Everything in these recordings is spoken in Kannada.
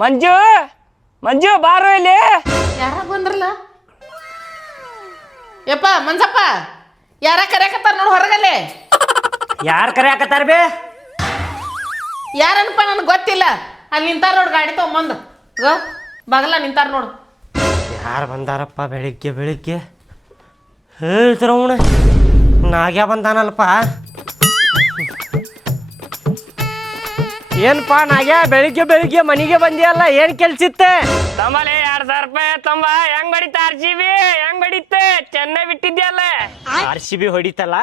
ಮಂಜು ಮಂಜು ಬಾರೋ ಇಲ್ಲಿ. ಯಾರ ಬಂದ್ರಲ್ಲ ಯಪ್ಪ ಮಂಜಪ್ಪ ಯಾರ ಕರೆಯಕತ್ತಾರ ನೋಡು ಹೊರಗಲ್ಲೇ. ಯಾರು ಕರೆಯಾಕತ್ತಾರ ಬೇ? ಯಾರನಪ್ಪ ನನಗೆ ಗೊತ್ತಿಲ್ಲ. ಅಲ್ಲಿ ನಿಂತಾರ ನೋಡು ಗಾಡಿ ತಗೊಂಬಂದು ಬಗಲ ನಿಂತಾರ ನೋಡು. ಯಾರು ಬಂದಾರಪ್ಪ ಬೆಳಿಗ್ಗೆ ಬೆಳಿಗ್ಗೆ? ಹೇಳ್ತಿರವಣ ನಾಗ್ಯಾ ಬಂದಾನಲ್ಪ. ಏನಪ್ಪ ನಾಗ್ಯಾ ಬೆಳಿಗ್ಗೆ ಬೆಳಿಗ್ಗೆ ಮನೆಗೆ ಬಂದಿಯಲ್ಲ, ಏನ್ ಕೆಲ್ಸಿತ್ತೆ? ತಂಬಲೆ 2000 ರೂಪಾಯಿ ತಂಬ. ಹೆಂಗ್ ಬಡಿತ RCB? ಹೆಂಗ್ ಬಡಿತೆ? ಚೆನ್ನೈ ಬಿಟ್ಟಿದ್ಯಲ್ಲ. RCB ಹೊಡಿತಲ್ಲ,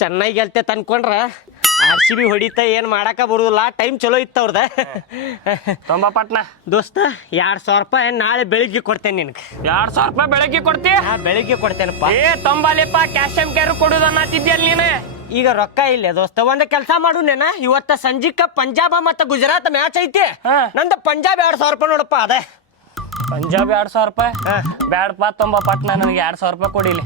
ಚೆನ್ನೈ ಗೆಲ್ತೆ ಅನ್ಕೊಂಡ್ರ RCB ಹೊಡಿತ ಏನ್ ಮಾಡಾಕ ಬರುದಿಲ್ಲ. ಟೈಮ್ ಚಲೋ ಇತ್ತು ಅವ್ರದ. ತೊಂಬ ಪಟ್ನ ದೋಸ್ತ 2000 ರೂಪಾಯಿ ನಾಳೆ ಬೆಳಿಗ್ಗೆ ಕೊಡ್ತೇನೆ ನಿನ್ಗೆ. 2000 ರೂಪಾಯಿ ಬೆಳಿಗ್ಗೆ ಕೊಡ್ತೀಯ? ಬೆಳಿಗ್ಗೆ ಕೊಡ್ತೇನಪ್ಪ. ತೊಂಬಲಿಪ್ಪ ಕ್ಯಾಶ್ ಎಂ ಕ್ಯಾರು ಕೊಡುದು ಅನ್ನತ್ತಿದ್ಯಲ್ಲ ನೀನು. ಈಗ ರೊಕ್ಕ ಇಲ್ಲ ದೋಸ್ತ, ಒಂದ್ ಕೆಲಸ ಮಾಡು ನೇನ. ಇವತ್ತ ಸಂಜಿಕ ಪಂಜಾಬ ಮತ್ತ ಗುಜರಾತ್ ಮ್ಯಾಚ್ ಐತಿ. ನಂದ ಪಂಜಾಬ್ 2000 ರೂಪಾಯಿ ನೋಡಪ್ಪ. ಅದೇ ಪಂಜಾಬ್ 2000 ರೂಪಾಯಿ ಬ್ಯಾಡಪ್ಪ. ತೊಂಬ ಪಟ್ನ ನನಗೆ 2000 ರೂಪಾಯಿ ಕೊಡಿಲಿ.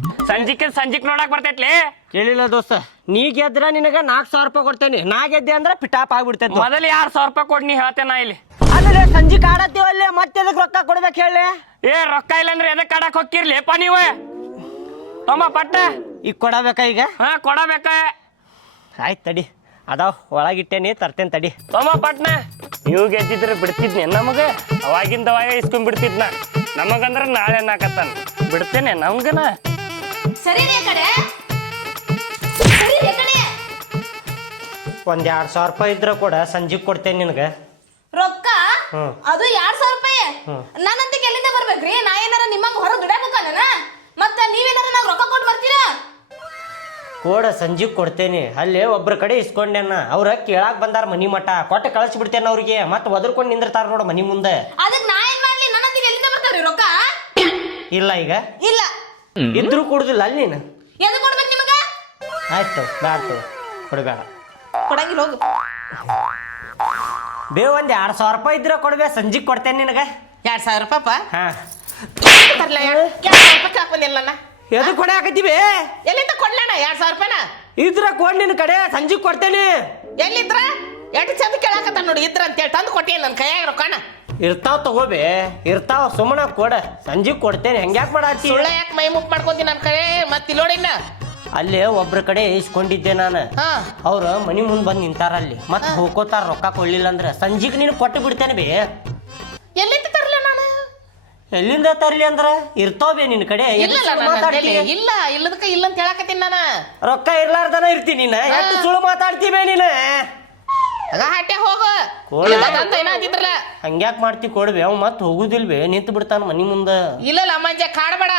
ಸಂಜಿಕ್ ನೋಡಕ್ ಬರ್ತೈತ್ಲಿ. ಕೇಳಿಲ್ಲ ದೋಸ್ತ, ನೀ ಗೆದ್ರ ನಿನಗ 4000 ರೂಪಾಯಿ ಕೊಡ್ತೇನೆ. ನಾ ಗೆದ್ದೆ ಅಂದ್ರ ಪಿಟಾಪ್ ಆಗ್ಬಿಡ್ತೈತಿ. ಮೊದಲು 2000 ರೂಪಾಯಿ ಕೊಡ್, ನೀ ಹೇಳ್ತೇನ ಇಲ್ಲಿ. ಅಲ್ಲೇ ಸಂಜಿಕ್ ಆಡತ್ತೀವಲ್ಲಿ ಮತ್ತೆ ಎದಕ್ ರೊಕ್ಕ ಕೊಡ್ಬೇಕು ಹೇಳಿ? ರೊಕ್ಕ ಇಲ್ಲ ಅಂದ್ರೆ ಎದಕ್ ಆಡಕ್ ಹೋಗಿರ್ಲಿಪ್ಪ ನೀವು? ತೊಂಬ ಪಟ್ಟ ಈಗ ಕೊಡಬೇಕಾ? ಈಗ ಕೊಡಬೇಕ. ಆಯ್ತು ತಡಿ, ಅದಾವ ಒಳಗಿಟ್ಟೇನಿ, ತರ್ತೇನೆ ತಡಿ. ತೊಂಬ ಪಟ್ನ ನೀವು ಗೆದ್ದಿದ್ರೆ ಬಿಡ್ತಿದ್ನಿ ನಮಗ. ಅವಾಗಿಂದವಾಗ ಇಸ್ಕೊಂಡ್ ಬಿಡ್ತಿದ್ನ. ನಮಗಂದ್ರ ನಾಳೆ ನಾಕತ್ತಾನ ಬಿಡ್ತೇನೆ ನಮ್ಗನ. ಸರಿ ಒಂದ್ 2000 ರೂಪಾಯಿ ಇದ್ರ ಕೂಡ ಸಂಜೆಗ್ ಕೊಡ್ತೇನೆ ನಿನಗ ರೊಕ್ಕ. ಅದು 2000 ರೂಪಾಯಿ ನಾನಂತ ಎಲ್ಲಿಂದ ಬರ್ಬೇಕ್ರಿ? ನಾ ಏನಾರ ನಿಮ್ಮಂಗ ಹೊರಗೆ ದುಡ್ಯಾಕನ? ಮತ್ತ ನೀವೇನಾರ ನಂಗೆ ರೊಕ್ಕ ಕೊಟ್ಟು ಬರ್ತೀರಾ? ಕೋಡ ಸಂಜೆಗ್ ಕೊಡ್ತೇನೆ. ಅಲ್ಲಿ ಒಬ್ರ ಕಡೆ ಇಸ್ಕೊಂಡೆನ, ಅವ್ರ ಕೇಳಾಕ್ ಬಂದಾರ ಮನಿ ಮಠ. ಕೊಟ್ಟು ಕಳಿಸ್ಬಿಡ್ತೇನೆ ಅವ್ರಿಗೆ. ಮತ್ತೆ ಒದರ್ಕೊಂಡ್ ನಿಂದಿರ್ತಾರ ನೋಡ ಮನಿ ಮುಂದೆ. ಅದಕ್ಕೆ ನಾ ಏನ್ ಮಾಡ್ಲಿ? ನನ್ನಂತ ಎಲ್ಲಿಂದ ಬರ್ತಾವ್ರಿ ರೊಕ್ಕ? ಇಲ್ಲ ಈಗ ಇಲ್ಲ ಇದ್ರು ಕೊಡುದಿಲ್ಲ ಅಲ್ಲಿ ನೀನು. ಎದು ಕೊಡ್ಬೇಕು ನಿಮಗ? ಆಯ್ತು ಬ್ಯಾಡ್ತು ಕೊಡ್ಬೇಡ. ಕೊಡಂಗಿಲ್ಲ ಹೋಗು. ಒಂದ್ 2000 ರೂಪಾಯಿ ಇದ್ರ ಕೊಡ್ಬೇ, ಸಂಜಿಗ್ ಕೊಡ್ತೇನೆ ನಿನಗ. 2000 ರೂಪಾಯಿ ಹಾ ತರ್ಲ 2000 ರೂಪಾಯಿ ಹಾಕೊಂದಿಲ್ಲ. ಎದು ಕೊಡ ಹಾಕತ್ತೀವಿ? ಎಲ್ಲಿಂದ ಕೊಡ್ಲಣ್ಣ 2000 ರೂಪಾಯಿನ? ಇದ್ರ ಕೊಡ್ ನಿನ್ ಕಡೆ, ಸಂಜಿಗ್ ಕೊಡ್ತೇನೆ. ಎಲ್ಲಿದ್ರ? ಎಷ್ಟು ಚಂದ ಕೇಳಾಕತ್ತ ನೋಡಿ. ಇದ್ರ ಅಂತೇಳಿ ತಂದು ಕೊಟ್ಟಿಲ್ಲ ನನ್ನ ಕೈಯಾಗ ರೊಕ್ಕಣ. ಇರ್ತಾವ್ ತಗೋಬೇ, ಇರ್ತಾವ್. ಸುಮ್ಮನ ಕೊಡ, ಸಂಜಿಗ್ ಕೊಡ್ತೇನೆ. ಹೆಂಗ್ಯಾಕ್ ಮಾಡಾತಿ? ಸುಳ್ಳ ಯಾಕೆ ಮೈ ಮುಕ್ ಮಾಡ್ಕೊಂತೀನಿ ನನ್ನ ಕಡೆ? ಮತ್ತೆ ನೋಡಿನ ಅಲ್ಲೇ ಒಬ್ರ ಕಡೆ ಇಸ್ಕೊಂಡಿದ್ದೆ ನಾನು. ಅವ್ರ ಮನಿ ಮುಂದ್ ಬಂದ್ ನಿಂತಾರ ಅಲ್ಲಿ. ಮತ್ ಹೋಗೋತಾರ ರೊಕ್ಕ ಕೊಡ್ಲಿಲ್ಲ ಅಂದ್ರ. ಸಂಜಿಗ್ ನೀನು ಕೊಟ್ಟು ಬಿಡ್ತೇನೆ ಬೇ. ಎಲ್ಲಿಂದ ತರ್ಲ ನಾನು? ಎಲ್ಲಿಂದ ತರ್ಲಿ ಅಂದ್ರ ಇರ್ತಾವ ಬೇ ನಿನ್ ಕಡೆ. ಇಲ್ಲ ಇಲ್ಲದಕ್ಕ ಇಲ್ಲ ಅಂತ ಹೇಳಾಕತ್ತೀನಿ ನಾನು. ರೊಕ್ಕ ಇರ್ಲಾರ್ದನ ಇರ್ತೀನಿ ನೀನ. ಎಷ್ಟು ಸುಳ್ಳು ಮಾತಾಡ್ತೀವಿ ನೀನ. ಹಟ್ಟೆ ಹೋಗು. ಏನಾದಿದ್ರಲ್ಲ ಹಂಗ್ಯಾಕ್ ಮಾಡ್ತಿ? ಕೊಡ್ಬೇ. ಅವ್ ಮತ್ ಹೋಗುದಿಲ್ವೇ, ನಿಂತು ಬಿಡ್ತಾನ ಮನಿ ಮುಂದ. ಇಲ್ಲ ಮಂಜ ಕಾಡ್ಬೇಡ.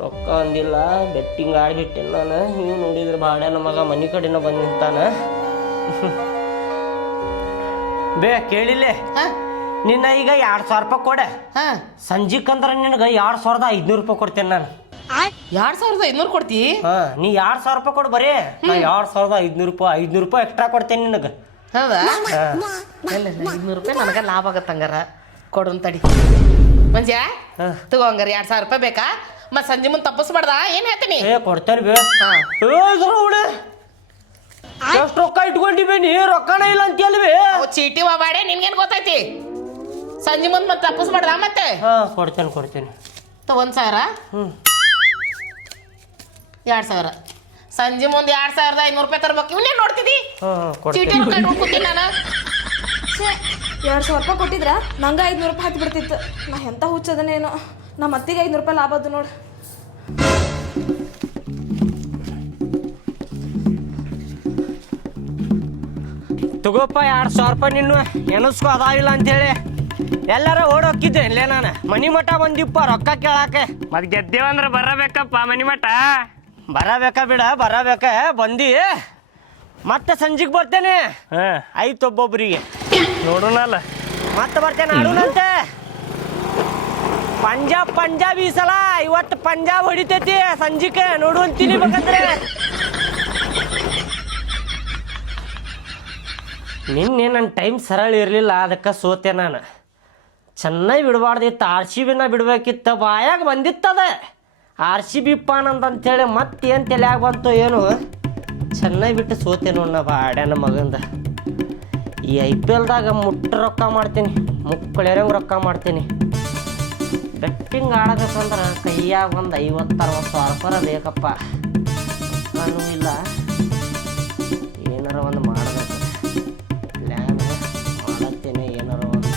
ರೊಕ್ಕ ಅಂದಿಲ್ಲ, ಬೆಟ್ಟಿಂಗ್ ಆಡಿಟ್ಟೆ ನಾನು. ನೀವು ನೋಡಿದ್ರೆ ಬಾಡ್ಯಾನ ಮಗ ಮನಿ ಕಡೆನ ಬಂದ್ ನಿಂತಾನ. ಬೇ ಕೇಳಿಲ್ಲ ನಿನ್ನ ಈಗ 2000 ರೂಪಾಯಿ ಕೊಡ. ಸಂಜಿಕ್ ಅಂದ್ರ ನಿನಗ 2500 ರೂಪಾಯಿ ಕೊಡ್ತೇನೆ ನಾನು. 2500 ಕೊಡ್ತಿ? ನೀ 2000 ರೂಪಾಯಿ ಕೊಡು ಬರೀ. ನಾ 2500 ರೂಪಾಯಿ 500 ರೂಪಾಯಿ ಎಕ್ಸ್ಟ್ರಾ ಕೊಡ್ತೇನೆ ನಿನಗ. ಹೌದಾ? 500 ರೂಪಾಯಿ ನನಗ ಲಾಭ ಆಗತ್ತಂಗಾರ. ಕೊಡು ತಡಿ ಮಂಜ. ತಗೋ ಹಂಗಾರ 2000 ರೂಪಾಯಿ ಬೇಕಾ? ಮತ್ ಸಂಜೆ ಮುಂದೆ ತಪ್ಪಿಸ್ಬಾರ್ದ? ಏನ್ ಹೇಳ್ತೀನಿ? ಕೊಡ್ತೇನೆ ಬೇ. ಎಷ್ಟು ರೊಕ್ಕ ಇಟ್ಕೊಂಡಿಬೇ ನೀ? ರೊಕ್ಕನ ಇಲ್ಲ ಅಂತ ಹೇಳ್ಬೇ. ಚೀಟಿ ಹೋಗ್ಬೇಡ, ನಿನ್ಗೇನ್ ಗೊತ್ತೈತಿ? ಸಂಜೆ ಮುಂದೆ ಮತ್ತೆ ತಪ್ಪಿಸ್ಬಾರ್ದ? ಮತ್ತೆ ಕೊಡ್ತೇನೆ. 1000 2000 ಸಂಜೆ ಮುಂದೆ 2500 ರೂಪಾಯಿ ತರ್ಬೇಕು. ಇವನ್ನೇ ನೋಡ್ತಿದ್ದಿ? ಚೀಟಿ ಕೂತೀನಿ ನಾನು. 2000 ರೂಪಾಯಿ ಕೊಟ್ಟಿದ್ರ ನಂಗೆ 500 ರೂಪಾಯಿ ಹತ್ತಿ ಬಿಡ್ತಿತ್ತು. ನಾ ಎಂತ ಹುಚ್ಚದನೇನೋ. ನಮ್ಮ ಅತ್ತಿಗೆ 500 ರೂಪಾಯಿ ಲಾಭ ಅದು ನೋಡು. ತಗೋಪ್ಪ 2000 ರೂಪಾಯಿ. ನಿನ್ನ ಎನಸ್ಕೋ ಅದಾವಿಲ್ಲ ಅಂತೇಳಿ ಎಲ್ಲಾರ ಓಡೋಕಿದ್ದೆ ಇಲ್ಲೇ ನಾನು. ಮನಿ ಮಠ ಬಂದಿಪ್ಪ ರೊಕ್ಕ ಕೇಳಾಕ. ಮತ್ ಗೆದ್ದೇವಂದ್ರ ಬರಬೇಕಪ್ಪ ಮನಿ ಮಠ. ಬರಬೇಕ ಬಿಡ, ಬರಬೇಕ. ಬಂದಿ ಮತ್ತೆ ಸಂಜಿಗ್ ಬರ್ತೇನೆ. ಆಯ್ತು ಒಬ್ಬೊಬ್ರಿಗೆ ನೋಡೋಣಲ್ಲ. ಮತ್ತೆ ಬರ್ತೇನೆ ಆಡೋಣಂತೆ. ಪಂಜಾಬ್ ಈ ಸಲ. ಇವತ್ತು ಪಂಜಾಬ್ ಹೊಡಿತೈತಿ ಸಂಜಿಕೆ. ನೋಡುವಂತೀನಿ ಬೇಕಂದ್ರೆ. ನಿನ್ನೆ ನನ್ನ ಟೈಮ್ ಸರಳ ಇರಲಿಲ್ಲ, ಅದಕ್ಕೆ ಸೋತೆ ನಾನು. ಚೆನ್ನಾಗಿ ಬಿಡಬಾರ್ದಿತ್ತು. RCBನ ಬಿಡ್ಬೇಕಿತ್ತು. ಬಾಯಾಗ ಬಂದಿತ್ತದ RCB ಪಾನಂತಂತೇಳಿ. ಮತ್ತೇನು ತಲೆಯಾಗ ಬಂತು ಏನು? ಚೆನ್ನಾಗಿ ಬಿಟ್ಟು ಸೋತೆ ನೋಡ ಬಾಡ್ಯಾನ ಮಗಂದ. ಈ IPLದಾಗ ಮುಟ್ಟ ರೊಕ್ಕ ಮಾಡ್ತೀನಿ, ಮುಕ್ಕಳೆರಂಗೆ ರೊಕ್ಕ ಮಾಡ್ತೀನಿ. ಬೆಟ್ಟಿಂಗ್ ಆಡಬೇಕಂದ್ರೆ ಕೈಯಾಗ ಒಂದು 50-60 ಸಾವಿರ ರೂಪಾಯಿ ಬೇಕಪ್ಪ. ರೊಕ್ಕನೂ ಇಲ್ಲ, ಏನಾರ ಒಂದು ಮಾಡಬೇಕು. ಪ್ಲ್ಯಾನ್ ಮಾಡತ್ತೇನೆ ಏನಾರ ಒಂದು.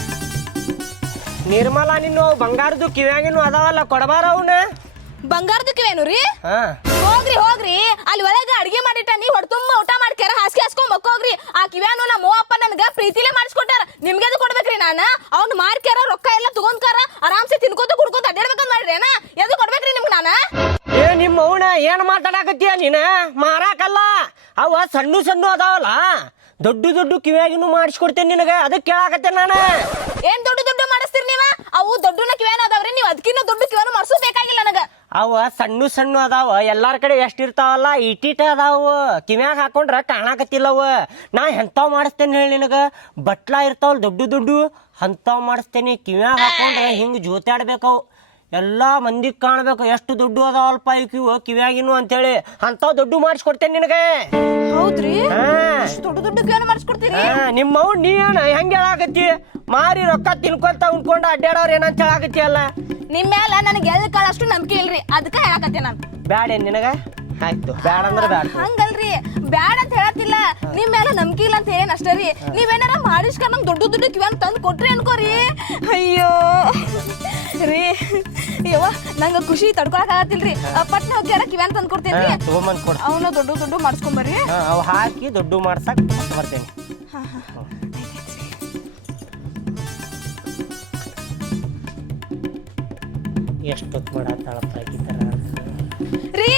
ನಿರ್ಮಲ, ನೀನು ಬಂಗಾರದ್ದು ಕಿವ್ಯಾಗಿನೂ ಅದಾವಲ್ಲ, ಕೊಡಬಾರ ಅವನ. ಬಂಗಾರದ ಕಿವೇನು ರೀ? ಹಾ, ಹೋಗ್ರಿ ಅಲ್ಲಿ ಒಳಗ ಅಡಿಗೆ ಮಾಡಿಟ್ಟ, ನೀ ಹೊಡ್ತುಂಬ ಊಟ ಮಾಡ್ಕ್ಯಾರ, ಹಾಸಿಗೆ ಹಾಸ್ಕೊಂಡ್ ಮಕ್ಕೋಗ್ರಿ. ಆ ಕಿವ್ಯಾನು ನಮ್ಮ ಅಪ್ಪ ನನ್ಗ ಪ್ರೀತಿಲೇ ಮಾಡಿಸ್ಕೊಟ್ಟಾರ. ನಿಮ್ಗೆ ಅದು ಕೊಡ್ಬೇಕ್ರಿ? ನಾನು ಅವ್ನು ಮಾರ್ಕ್ಯಾರ, ರೊಕ್ಕ ಎಲ್ಲ ತಗೊಂಡ್ಕಾರ, ಆರಾಮ್ಸೆ ತಿನ್ಕೋತ ಕುಡ್ಕೋತ ಅಡ್ಡಾಡ್ಬೇಕಂತ ಮಾಡ್ರಿ. ಎದು ಕೊಡ್ಬೇಕ್ರಿ ನಿಮ್ಗೆ ನಾನು? ಏ ನಿಮ್ಮ ಅವನ ಏನ್ ಮಾತಾಡಕತ್ತೀಯ ನೀನ? ಮಾರಾಕಲ್ಲ, ಅವ ಸಣ್ಣ ಅದಾವಲ್ಲ, ದೊಡ್ಡ ಕಿವ್ಯಾಗಿನೂ ಮಾಡಿಸ್ಕೊಡ್ತೇನೆ ನಿನಗ. ಅದಕ್ಕೆ ಕೇಳಾಕತ್ತೇನೆ ನಾನು. ಏನ್ ದೊಡ್ಡ ಮಾಡಿಸ್ತೀರಿ ನೀವ? ಅವು ದೊಡ್ಡನ ಕಿವ್ಯಾನ ಅದಾವ್ರಿ, ನೀವು ಅದಕ್ಕಿನ್ನ ದೊಡ್ಡ ಕಿವ್ಯಾನು ಮಾಡಿಸೋಬೇಕಾಗಿಲ್ಲ ನನಗ. ಅವ ಸಣ್ಣ ಅದಾವ, ಎಲ್ಲಾರ ಕಡೆ ಎಷ್ಟಿರ್ತಾವಲ್ಲ ಇಟ್ಟಿಟ ಅದಾವ. ಕಿವ್ಯಾಗ ಹಾಕೊಂಡ್ರ ಕಾಣಾಕತ್ತಿಲ್ಲವ. ನಾ ಎಂತಾವ್ ಮಾಡಿಸ್ತೇನೆ ಹೇಳಿ ನಿನಗ? ಬಟ್ಲಾ ಇರ್ತಾವಲ್ಲ ದೊಡ್ಡ ಅಂತಾವ್ ಮಾಡಿಸ್ತೇನೆ. ಕಿವ್ಯಾಗ ಹಾಕೊಂಡ್ರೆ ಹಿಂಗ್ ಜೋತಾಡ್ಬೇಕವು, ಎಲ್ಲಾ ಮಂದಿಗೆ ಕಾಣ್ಬೇಕು. ಎಷ್ಟು ದೊಡ್ಡ ಅದಾವಲ್ಪ ಇವು ಕಿವ್ಯಾಗಿನು ಅಂತೇಳಿ, ಅಂತಾವ್ ದೊಡ್ಡ ಮಾಡಿಸ್ಕೊಡ್ತೇನೆ ನಿನಗೆ. ಹೌದ್ರಿ? ಹಾ, ದೊಡ್ಡ ಕಿವ್ಯಾನು ಮಾಡಿಸ್ಕೊಡ್ತೀರಿ? ನಿಮ್ಮವ್ ನೀ ಏನ ಹೆಂಗ್ ಹೇಳಾಕತ್ತಿ? ಮಾರಿ ರೊಕ್ಕ ತಿನ್ಕೊಂತ ಉಣ್ಕೊಂಡ ಅಡ್ಡಾಡವ್ರ ಏನಂತ ಹೇಳಾಕತ್ತಿ ಅಲ್ಲ? ನಿಮ್ ಮ್ಯಾಲ ನನಗೆ ಎಲ್ ಕಾಳಷ್ಟು ನಂಬಿಕೆ ಇಲ್ರಿ, ಅದಕ್ಕ ಹೇಳಕತ್ತೆ ನಾನು. ಬ್ಯಾಡ ಏನ್ ನಿನಗ? ಆಯ್ತು, ಬ್ಯಾಡ ಅಂದ್ರ ಬ್ಯಾಡ. ಹಂಗಲ್ರಿ, ಬ್ಯಾಡ ಅಂತ ಹೇಳತ್ತಿಲ್ಲ, ನಿಮ್ ಮೇಲೆ ನಂಬಿಕೆ ಇಲ್ಲ ಅಂತ ಏನ್ ಅಷ್ಟೇ ರೀ. ನೀವೇನಾರ ಮಾಡಿಸ್ಕೊಂಡ್ ನಮ್ಗೆ ದೊಡ್ಡ ಕಿವ್ಯಾನ್ ತಂದು ಕೊಟ್ರಿ ಅನ್ಕೋರಿ. ಅಯ್ಯೋ ರೀ ಯವ್ವ, ನಂಗ ಖುಷಿ ತಡ್ಕೊಳಕ್ ಆಗತ್ತಿಲ್ರಿ. ಪಟ್ನ ಹೋಗ್ಯಾರ ಕಿವ್ಯಾನ್ ತಂದು ಕೊಡ್ತೇನ್ರಿ. ತಗೊಂಬಂದ್ ಕೊಡ. ಅವನ್ನ ದೊಡ್ಡ ಮಾಡಿಸ್ಕೊಂಬರ್ರಿ. ಅವ್ ಹಾಕಿ ದೊಡ್ಡ ಮಾಡ್ಸಕ್ ಬರ್ತೇನೆ. ಎಷ್ಟೊತ್ತು ಮಾಡತ್ತಾಳಪ್ಪ ಆಗಿತ್ತಾರ ರೀ.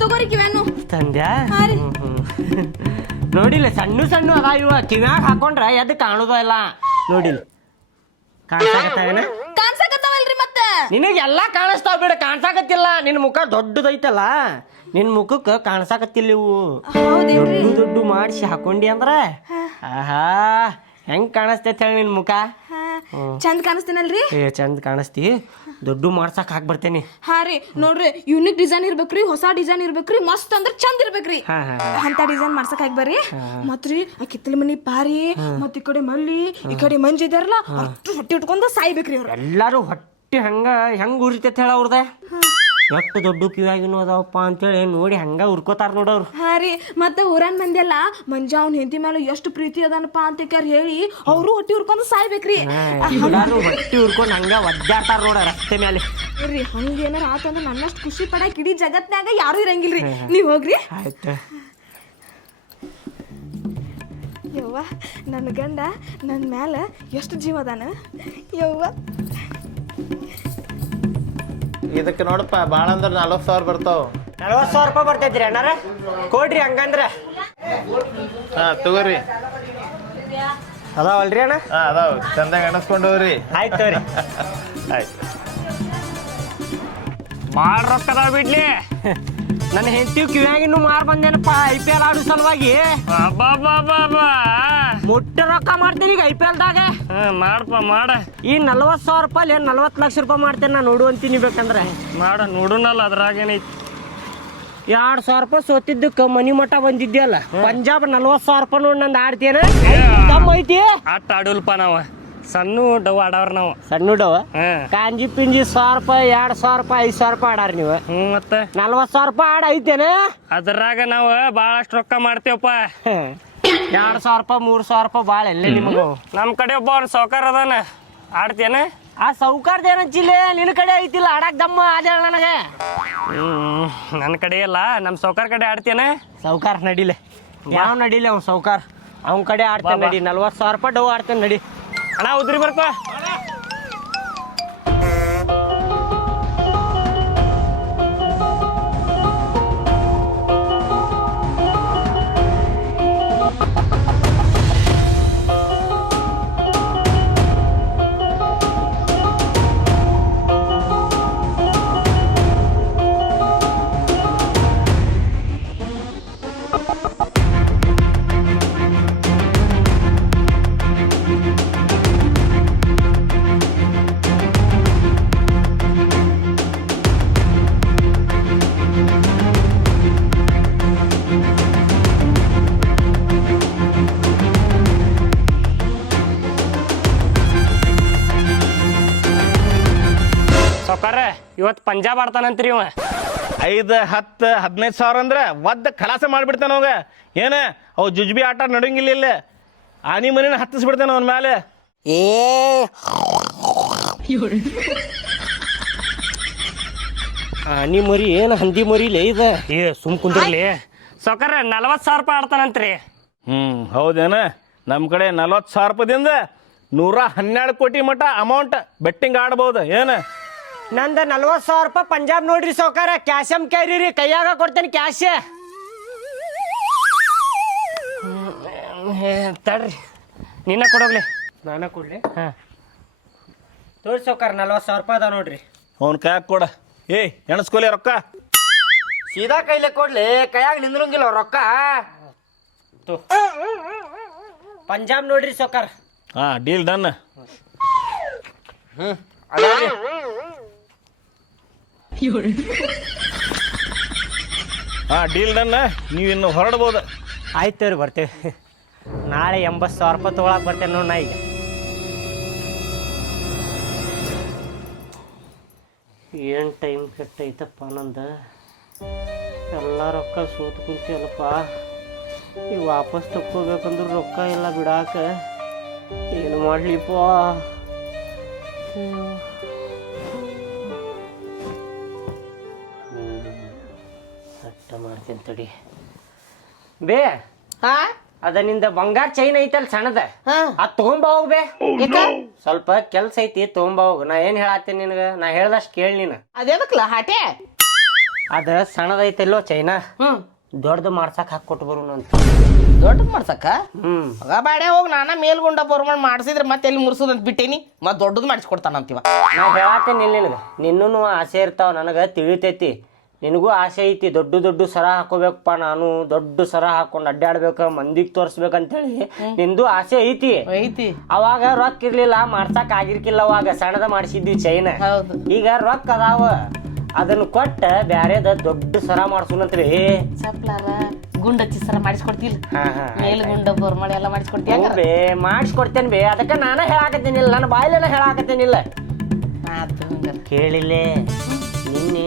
ತಗೋರಿ ಕಿವ್ಯಾನು ತಂದ್ಯಾ? ಹಾ ರೀ. ನೋಡಿಲ್ಲ, ಸಣ್ಣ ಅದ ಇವ. ಕಿವ್ಯಾಗ ಹಾಕೊಂಡ್ರ ಎದ್ದು ಕಾಣುದ ಇಲ್ಲ. ನೋಡಿಲ್ಲ, ಕಾಣಿಸಾಕತ್ತಾವೇನ? ಕಾಣ್ಸಕತ್ತಾವಲ್ರಿ ಮತ್ತೆ. ನಿನಗೆಲ್ಲಾ ಕಾಣಿಸ್ತಾವ ಬಿಡ, ಕಾಣಿಸಾಕತ್ತಿಲ್ಲ. ನಿನ್ ಮುಖ ದೊಡ್ಡದೈತಲ್ಲ, ನಿನ್ ಮುಖಕ್ಕೆ ಕಾಣಿಸಾಕತ್ತಿಲ್ಲ ಇವು. ದೊಡ್ಡ ಮಾಡಿಸಿ ಹಾಕೊಂಡಿ ಅಂದ್ರ ಆಹಾ ಹೆಂಗ್ ಕಾಣಿಸ್ತೈತೆ ಹೇಳಿ ನಿನ್ ಮುಖ. ಚಂದ ಕಾಣಿಸ್ತೇನಲ್ರಿ? ಚಂದ ಕಾಣಿಸ್ತಿ. ದೊಡ್ಡ ಮಾಡ್ಸಕ್ ಹಾಕ್ ಬರ್ತೇನಿ. ಹಾ ರೀ, ನೋಡ್ರಿ, ಯೂನಿಕ್ ಡಿಸೈನ್ ಇರ್ಬೇಕ್ರಿ, ಹೊಸ ಡಿಸೈನ್ ಇರ್ಬೇಕ್ರಿ, ಮಸ್ತ್ ಅಂದ್ರ ಚಂದ ಇರ್ಬೇಕ್ರಿ. ಅಂತ ಡಿಸೈನ್ ಮಾಡ್ಸಕ್ ಹಾಕಿ ಬರ್ರಿ. ಮತ್ರಿ ಆ ಕಿತ್ತಲ ಮನಿ ಪಾರಿ, ಮತ್ ಈ ಕಡೆ ಮಲ್ಲಿ, ಈ ಕಡೆ ಮಂಜ್ ಇದಾರಲ್ಲ, ಅಷ್ಟು ಹೊಟ್ಟಿ ಇಟ್ಕೊಂಡ ಸಾಯ್ಬೇಕ್ರಿ ಅವ್ರ. ಎಲ್ಲಾರು ಹೊಟ್ಟಿ ಹೆಂಗ್ ಉರಿತೈತೆ ಹೇಳ ಅವ್ರದ. ಎಷ್ಟು ದೊಡ್ಡ ಕಿವ್ಯಾಗಿನೂ ಅದಾವಪ್ಪ ಅಂತೇಳಿ ನೋಡಿ ಹಂಗ ಉರ್ಕೋತಾರ ನೋಡವ್ರು. ಹಾ ರೀ, ಮತ್ತೆ ಊರನ್ ಮಂದಿ ಎಲ್ಲ ಮಂಜ ಅವ್ನ ಹೆಂಡತಿ ಮೇಲೆ ಎಷ್ಟು ಪ್ರೀತಿ ಅದಾನಪ್ಪ ಅಂತ ಹೇಳಿ ಅವರು ಹೊಟ್ಟಿ ಉರ್ಕೊಂಡು ಸಾಯ್ಬೇಕ್ರಿ. ಎಲ್ಲಾರು ಹೊಟ್ಟಿ ಉರ್ಕೊಂಡ್ ಹಂಗ ಒದ್ದಾಡ್ತಾರ ನೋಡ ರಸ್ತೆ ಮೇಲೆ. ರೀ ಹಂಗೇನಾರ ಆತಂದ್ರ ನನ್ನಷ್ಟು ಖುಷಿ ಪಡಕ್ ಇಡೀ ಜಗತ್ನಾಗ ಯಾರು ಇರಂಗಿಲ್ರಿ. ನೀವ್ ಹೋಗ್ರಿ. ಆಯ್ತು. ಯವ್ವ, ನನ್ನ ಗಂಡ ನನ್ನ ಮ್ಯಾಲ ಎಷ್ಟು ಜೀವ ಅದಾನ ಯವ್ವ. ಇದಕ್ಕೆ ನೋಡಪ್ಪ, ಭಾಳ ಅಂದ್ರೆ 40,000 ಬರ್ತಾವ. 40,000 ರೂಪಾಯಿ ಬರ್ತೈತ್ರಿ ಅಣ್ಣಾರ? ಕೊಡ್ರಿ ಹಂಗಂದ್ರ. ಹಾ ತಗೋರಿ. ಅದಾವಲ್ರಿ ಅಣ್ಣ? ಹಾ ಅದಾವ, ಚಂದಾಗ ಅನಸ್ಕೊಂಡವ್ರಿ. ಆಯ್ತು ರೀ. ಆಯ್ತು. ಭಾಳ ರೊಕ್ಕ ಅದಾವ ಬಿಡ್ಲಿ. ನನ್ನ ಹೆಂಡತಿ ಕಿವ್ಯಾಗಿನ್ನು ಮಾರ್ ಬಂದೇನಪ್ಪ IPL ಆಡೋ ಸಲುವಾಗಿ. ಮುಟ್ಟ ರೊಕ್ಕ ಮಾಡ್ತೀನಿ ಈಗ IPL ದಾಗ. ಮಾಡಪ್ಪ ಮಾಡ. ಈ 40,000 ರೂಪಾಯಿ 40 ಲಕ್ಷ ರೂಪಾಯಿ ಮಾಡ್ತೇನೆ ನಾ. ನೋಡು ಅಂತೀನಿ ಬೇಕಂದ್ರೆ. ಮಾಡ ನೋಡುನಲ್ಲ, ಅದ್ರಾಗೇನೈತಿ. 2,000 ರೂಪಾಯಿ ಸೋತಿದ್ದಕ್ಕೆ ಮನಿ ಮಠ ಬಂದಿದ್ಯಲ್ಲ. ಪಂಜಾಬ್ 40,000 ರೂಪಾಯಿ ನೋಡಿ ನಂದು ಆಡ್ತೇನೆ. ದಮ್ ಐತಿ. ಆಟ ಆಡೋಲ್ಪ ನಾವು, ಸಣ್ಣ ಡವ್ ಆಡವ್ರ ನಾವು. ಸಣ್ಣ ಡವ ಕಾಂಜಿ ಪಿಂಜಿ 1,000 ರೂಪಾಯಿ 2,000 ರೂಪಾಯಿ 5,000 ರೂಪಾಯಿ ಆಡಾರ ನೀವು. ಮತ್ತೆ 40,000 ರೂಪಾಯಿ ಆಡ ಐತೇನೆ. ಅದ್ರಾಗ ನಾವು ಭಾಳಷ್ಟು ರೊಕ್ಕ ಮಾಡ್ತೇವಪ್ಪ. 2,000 ರೂಪಾಯಿ 3,000 ರೂಪಾಯಿ ಭಾಳ ಎಲ್ಲೇ ನಿಮಗೂ. ನಮ್ಮ ಕಡೆ ಒಬ್ಬ ಅವ್ನ ಸಾವ್ಕಾರ ಅದಾನ, ಆಡ್ತೇನೆ. ಆ ಸೌಕಾರ್ದ ಏನಂಚಿಲ್ಲ, ನಿನ್ನ ಕಡೆ ಐತಿಲ್ಲ ಆಡಕ್ ದಮ್ಮ ಅದ ನನಗೆ. ನನ್ನ ಕಡೆ ಇಲ್ಲ, ನಮ್ಮ ಸಾವ್ಕಾರ ಕಡೆ ಆಡ್ತೇನೆ. ಸೌಕಾರ ನಡಿಲೆ, ಯಾವ ನಡಿಲೆ ಅವ್ನು ಸೌಕಾರ, ಅವ್ನ ಕಡೆ ಆಡ್ತೇನೆ ನಡಿ. 40,000 ರೂಪಾಯಿ ಡವ್ ಆಡ್ತೇನೆ ನಡಿ. ಅಣ್ಣ ಉದ್ರಿ ಬರ್ಕೋ. ಇವತ್ತು ಪಂಜಾಬ್ ಆಡ್ತಾನಂತ್ರಿ ಇವ 5, 10, 15 ಸಾವಿರ ಅಂದ್ರೆ ಒದ್ದ ಖಲಾಸ ಮಾಡಿಬಿಡ್ತಾನೆ ಅವಾಗ. ಏನು ಅವು ಜುಜ್ಬಿ ಆಟ ನಡಂಗಿಲ್ಲ ಇಲ್ಲ, ಆನಿ ಮನೇನ ಹತ್ತಿಸ್ಬಿಡ್ತಾನೆ ಅವನ ಮೇಲೆ. ಆನಿ ಮರಿ ಏನು ಹಂದಿ ಮರಿಲೇ ಇದೆ. ಸುಮ್ ಕುಂದ್ರಲಿ ಸಾವ್ಕಾರ 40,000 ರೂಪಾಯಿ ಆಡ್ತಾನಂತ್ರಿ. ಹೌದೇನ? ನಮ್ಮ ಕಡೆ 40,000 ರೂಪಾಯಿಂದ 112 ಕೋಟಿ ಮಟ ಅಮೌಂಟ್ ಬೆಟ್ಟಿಂಗ್ ಆಡ್ಬೋದು. ಏನು ನಂದು 40,000 ರೂಪಾಯಿ ಪಂಜಾಬ್ ನೋಡ್ರಿ ಸಾವ್ಕಾರ. ಕ್ಯಾಶಮ್ ಕ್ಯಾರಿ ರೀ, ಕೈಯಾಗ ಕೊಡ್ತೇನೆ ಕ್ಯಾಶ್. ತಡ್ರಿ ನಿನ್ನ ಕೊಡೋಗ್ಲಿ. ನಾನ ಕೊಡ್ಲಿ? ಹಾಂ ತೋರಿ ಸಾವ್ಕಾರ 40,000 ರೂಪಾಯಿ ಅದ ನೋಡ್ರಿ. ಅವ್ನ ಕೈಯಾಗ ಕೊಡ. ಎಣಸ್ಕೊಲಿ ರೊಕ್ಕ. ಸೀದಾ ಕೈಲೆ ಕೊಡ್ಲಿ, ಕೈಯಾಗ ನಿಂದ್ರಂಗಿಲ್ಲ ರೊಕ್ಕ. ಪಂಜಾಬ್ ನೋಡ್ರಿ ಸಾವ್ಕಾರ. Deal done. Deal done. ನೀವು ಇನ್ನು ಹೊರಡ್ಬೋದು. ಆಯ್ತು ರೀ, ಬರ್ತೇವೆ. ನಾಳೆ 80,000 ರೂಪಾಯಿ ತೊಗೊಳಕ್ಕೆ ಬರ್ತೇನೆ ನೋಡಿ ನಾ. ಈಗ ಏನು ಟೈಮ್ ಕೆಟ್ಟೈತಪ್ಪ ನಂದು. ಎಲ್ಲ ರೊಕ್ಕ ಸೋತು ಕುಂತೀವಲ್ಲಪ್ಪ. ಈಗ ವಾಪಸ್ ತಕ್ಕೋಬೇಕಂದ್ರೆ ರೊಕ್ಕ ಇಲ್ಲ ಬಿಡಾಕ. ಏನು ಮಾಡಲಿಪ್ಪ? ಅಟ್ಟ ಮಾಡ್ತೀನಿ ತಡಿ. ಬೇ ಅದ ನಿಂದ ಬಂಗಾರ ಚೈನ್ ಐತಲ್ ಸಣ್ಣದ, ಅದ್ ತಗೊಂಬ ಹೋಗ್ ಬೇ. ಸ್ವಲ್ಪ ಕೆಲ್ಸ ಐತಿ, ತಗೊಂಬ ಹೋಗ್. ನಾ ಏನ್ ಹೇಳತ್ತೀನಿ ನಿನಗ, ನಾ ಹೇಳ್ದಷ್ಟು ಕೇಳಿ ನೀನು. ಅದೇದಕ್ಲ ಹಾಟೆ ಅದ ಸಣ್ಣದೈತಲ್ಲೋ ಚೈನಾ, ದೊಡ್ಡದು ಮಾಡ್ಸಕ್ ಹಾಕೊಟ್ಟು ಬರು ಅಂತ. ದೊಡ್ಡ ಮಾಡ್ಸಕ್ಕ ಹ್ಮ್ ಬಾಡೆ ಹೋಗಿ ನಾನ ಮೇಲ್ಗುಂಡ ಬೋರ್ಮಂಡ್ ಮಾಡ್ಸಿದ್ರೆ ಮತ್ತೆ ಎಲ್ಲಿ ಮುರ್ಸೋದಂತ ಬಿಟ್ಟೇನಿ. ಮತ್ತೆ ದೊಡ್ಡದು ಮಾಡಿಸ್ಕೊಡ್ತಾನಂತೀವ. ನಾ ಹೇಳತ್ತೇನೆ ನಿನಗ, ನಿನ್ನೂ ಆಸೆ ಇರ್ತಾವ, ನನಗ ತಿಳಿತೈತಿ. ನಿನಗೂ ಆಸೆ ಐತಿ, ದೊಡ್ಡ ದೊಡ್ಡ ಸರ ಹಾಕೋಬೇಕಪ್ಪ, ನಾನು ದೊಡ್ಡ ಸರ ಹಾಕೊಂಡು ಅಡ್ಡಾಡ್ಬೇಕು, ಮಂದಿಗೆ ತೋರಿಸ್ಬೇಕಂತೇಳಿ ನಿಂದು ಆಸೆ ಐತಿ. ಐತಿ ಅವಾಗ ರೊಕ್ಕ ಇರ್ಲಿಲ್ಲ, ಮಾಡ್ಸಕ್ ಆಗಿರ್ಕಿಲ್ಲ. ಅವಾಗ ಸಣ್ಣದ ಮಾಡಿಸಿದ್ವಿ ಚೈನ. ಹೌದು. ಈಗ ರೊಕ್ಕ ಅದಾವ, ಅದನ್ನ ಕೊಟ್ಟ ಬ್ಯಾರೇದ ದೊಡ್ಡ ಸರ ಮಾಡ್ಸುನಂತ್ರಿ. ಚಪ್ಲಾರ ಗುಂಡ ಚಿಸರ ಮಾಡಿಸ್ಕೊಡ್ತಿಲ್ಲ, ಮೇಲ್ಗುಂಡ ಬೋರ್ಮಂಡ್ ಎಲ್ಲ ಮಾಡಿಸ್ಕೊಡ್ತೀಯ. ಬೇ ಮಾಡಿಸ್ಕೊಡ್ತೇನೆ ಬೇ, ಅದಕ್ಕೆ ನಾನ ಹೇಳಾಕತ್ತೇನಿಲ್ಲ, ನನ್ನ ಬಾಯಿಲೆಲ್ಲ ಹೇಳಾಕತ್ತೇನಿಲ್ಲ. ಕೇಳಿಲ್ಲೇ ನಿನ್ನೆ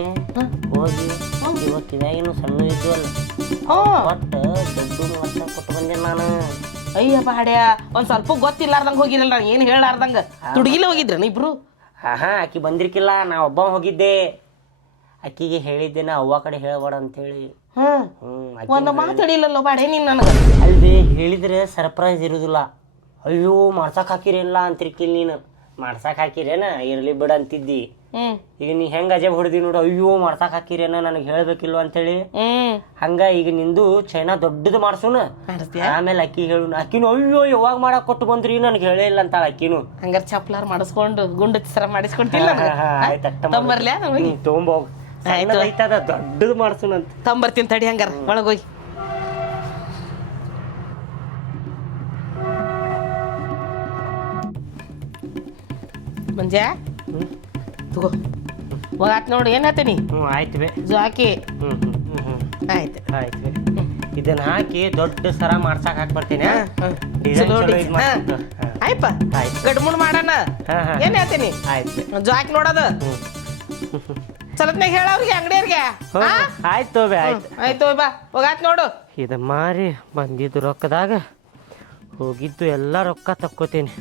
ಹೋಗಿ ಇವತ್ತು ಇವಾಗಿನ ಸಣ್ಣ ಇದ್ವಲ್ಲ, ಕೊಟ್ಟ ದೊಡ್ಡ ವರ್ಷ ಕೊಟ್ಟು ಬಂದೆ ನಾನು. ಅಯ್ಯಪ್ಪ ಹಡ್ಯಾ, ಒಂದ್ ಸ್ವಲ್ಪ ಗೊತ್ತಿಲ್ಲಾರ್ದಂಗ ಹೋಗಿರಲ್ಲ, ನಾನು ಏನು ಹೇಳಾರ್ದಂಗ ತುಡುಗಿಲ್ಲ ಹೋಗಿದ್ರ ಇಬ್ರು. ಆಕಿ ಬಂದಿರ್ಕಿಲ್ಲ, ನಾ ಒಬ್ಬ ಹೋಗಿದ್ದೆ. ಅಕ್ಕಿಗೆ ಹೇಳಿದ್ದೆ ನಾ ಅವ್ವ ಕಡೆ ಹೇಳ್ಬೇಡ ಅಂತೇಳಿ. ಒಂದು ಮಾತಾಡಿಲ್ಲಲ್ಲೋ ಬಾಡೆ ನೀನ್ ನನಗ. ಅಲ್ವೇ ಹೇಳಿದ್ರೆ ಸರ್ಪ್ರೈಸ್ ಇರುದಿಲ್ಲ. ಅಯ್ಯೋ ಮಾಡ್ಸಕ್ ಹಾಕಿರಿಲ್ಲ ಅಂತಿರ್ಕಿಲ್ ನೀನು. ಮಾಡ್ಸಕ್ ಹಾಕಿರೇನ, ಇರ್ಲಿ ಬಿಡ ಅಂತಿದ್ದಿ. ಈಗ ನೀ ಹೆಂಗ ಅಜಬ್ ಹೊಡೆದಿ ನೋಡು, ಅಯ್ಯೋ ಮಾಡ್ಸಕ್ ಹಾಕಿರೇನ ನನಗೆ ಹೇಳ್ಬೇಕಿಲ್ವ ಅಂತೇಳಿ. ಹಂಗ ಈಗ ನಿಂದು ಚೈನಾ ದೊಡ್ಡದು ಮಾಡ್ಸುನ, ಆಮೇಲೆ ಅಕ್ಕಿ ಹೇಳು. ಅಕ್ಕಿನು ಅಯ್ಯೋ ಯಾವಾಗ ಮಾಡಕ್ ಕೊಟ್ಟು ಬಂದ್ರಿ ನನಗೆ ಹೇಳೇ ಇಲ್ಲ ಅಂತಾಳ ಅಕ್ಕಿನು. ಹಂಗಾರ ಚಪ್ಲಾರ್ ಮಾಡಿಸ್ಕೊಂಡು ಗುಂಡ ಚಿಸರ ಮಾಡಿಸ್ಕೊಡ್ತಿಲ್ಲ. ತಂಬರ್ಲ್ಯಾ ನಮಗೆ? ತೊಗೊಂಬೋಗ್, ಆಯ್ತದ ದೊಡ್ಡದು ಮಾಡ್ಸುನಂತ. ತಂಬರ್ತೀನಿ ತಡಿ. ಹಂಗಾರ ಒಳಗೋಗಿ ಮಂಜಾ ತಗೋ ಹೋಗಾತ್ ನೋಡು. ಏನ್ ಹೇಳ್ತೀನಿ? ಆಯ್ತು ಬೇ. ಜಾಕಿ ಆಯ್ತು ಆಯ್ತು ಬೇ. ಇದನ್ನ ಹಾಕಿ ದೊಡ್ಡ ಸರ ಮಾಡ್ಸಕ್ ಹಾಕ್ಬರ್ತೀನಿ. ಆಯ್ಪ ಗಡ್ಮುಡ್ ಮಾಡೋಣ. ಏನ್ ಹೇಳ್ತೀನಿ? ಆಯ್ತು ಜಾಕಿ ನೋಡೋದು ಚಲತ್ನಾಗ ಹೇಳವ್ರಿಗೆ ಅಂಗಡಿಯವ್ರಿಗೆ. ಆಯ್ತು ಬೇ, ಆಯ್ತು ಆಯ್ತು ಬಾ ಹೋಗಾತ್ ನೋಡು. ಇದು ಮಾರಿ ಬಂದಿದ್ದು ರೊಕ್ಕದಾಗ ಹೋಗಿದ್ದು ಎಲ್ಲ ರೊಕ್ಕ ತಕ್ಕೋತೀನಿ.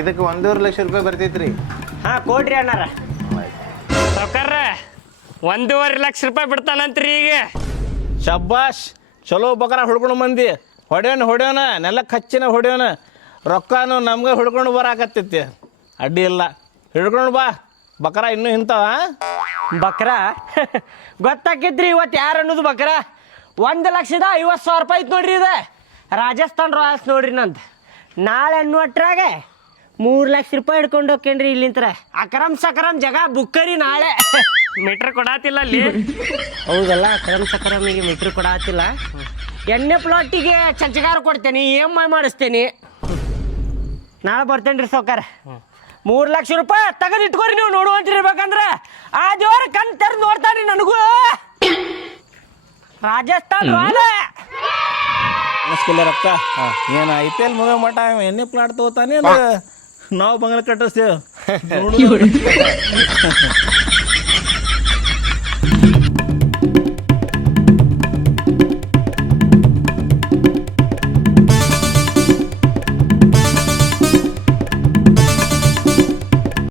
ಇದಕ್ಕೆ 1.5 ಲಕ್ಷ ರೂಪಾಯಿ ಬರ್ತೈತ್ರಿ. ಕೊಡ್ರಿ ಅಣ್ಣಾರ. ಸಾವ್ಕಾರ 1.5 ಲಕ್ಷ ರೂಪಾಯಿ ಬಿಡ್ತಾನಂತ್ರಿ ಈಗ. ಶಬ್ಬಾಷ್, ಚಲೋ ಬಕರ ಹುಡ್ಕೊಂಡು ಮಂದಿ. ಹೊಡ್ಯೋಣ ನೆಲಕ್ಕೆ ಹಚ್ಚಿನ ಹೊಡ್ಯೋಣ. ರೊಕ್ಕನು ನಮ್ಗೆ ಹಿಡ್ಕೊಂಡು ಬರಾಕತ್ತೈತಿ, ಅಡ್ಡಿ ಇಲ್ಲ. ಹಿಡ್ಕೊಂಡು ಬಾ ಬಕರ. ಇನ್ನೂ ಇಂಥವ ಬಕ್ರ ಗೊತ್ತಾಕಿದ್ರಿ ಇವತ್ತು ಯಾರು ಅನ್ನೋದು. ಬಕ್ರ 1,50,000 ರೂಪಾಯಿ ಐತೆ ನೋಡ್ರಿ. ಇದು ರಾಜಸ್ಥಾನ್ ರಾಯಲ್ಸ್ ನೋಡ್ರಿ ನಂದು. ನಾಳೆ ಅನ್ನುವಟ್ರಾಗ 3 ಲಕ್ಷ ರೂಪಾಯಿ ಹಿಡ್ಕೊಂಡು ಹೋಗ್ಕೇನ್ರಿ ಇಲ್ಲಿಂತ್ರ. ಅಕ್ರಮ್ ಸಕ್ರಮ್ ಜಗ ಬುಕ್ಕರಿ ನಾಳೆ. ಮೀಟ್ರ್ ಕೊಡಾತಿಲ್ಲ ಅಲ್ಲಿ. ಹೌದಲ್ಲ, ಅಕ್ರಮ್ ಸಕ್ರಮಿಗೆ ಮೀಟ್ರ್ ಕೊಡಾತಿಲ್ಲ. ಎಣ್ಣೆ ಪ್ಲಾಟಿಗೆ ಚಂಚಗಾರ ಕೊಡ್ತೇನೆ, EMI ಮಾಡಿಸ್ತೇನೆ. ನಾಳೆ ಬರ್ತೇನೆ ರೀ ಸಾವ್ಕಾರ. 3 ಲಕ್ಷ ರೂಪಾಯಿ ತೆಗೆದು ಇಟ್ಕೋರಿ ನೀವು ನೋಡುವಂತಿರ್ಬೇಕಂದ್ರೆ. ಆ ದೇವ್ರ ಕಣ್ ತೆರೆದು ನೋಡ್ತಾನೆ ನನಗೂ. ರಾಜಸ್ಥಾನ್ ರಾಯಲ್ ಅನಿಸ್ಕಿಲ್ಲ ರೊಕ್ಕ ಏನು ಐ ಪಿ ಎಲ್ ಮುಗಿಯೋ ಮಟ ಎಣ್ಣೆ ಪ್ಲಾಟ್ ತಗೋತಾನೆ ನಾವು ಬಂಗಲೆ ಕಟ್ಟಿಸ್ತೇವೆ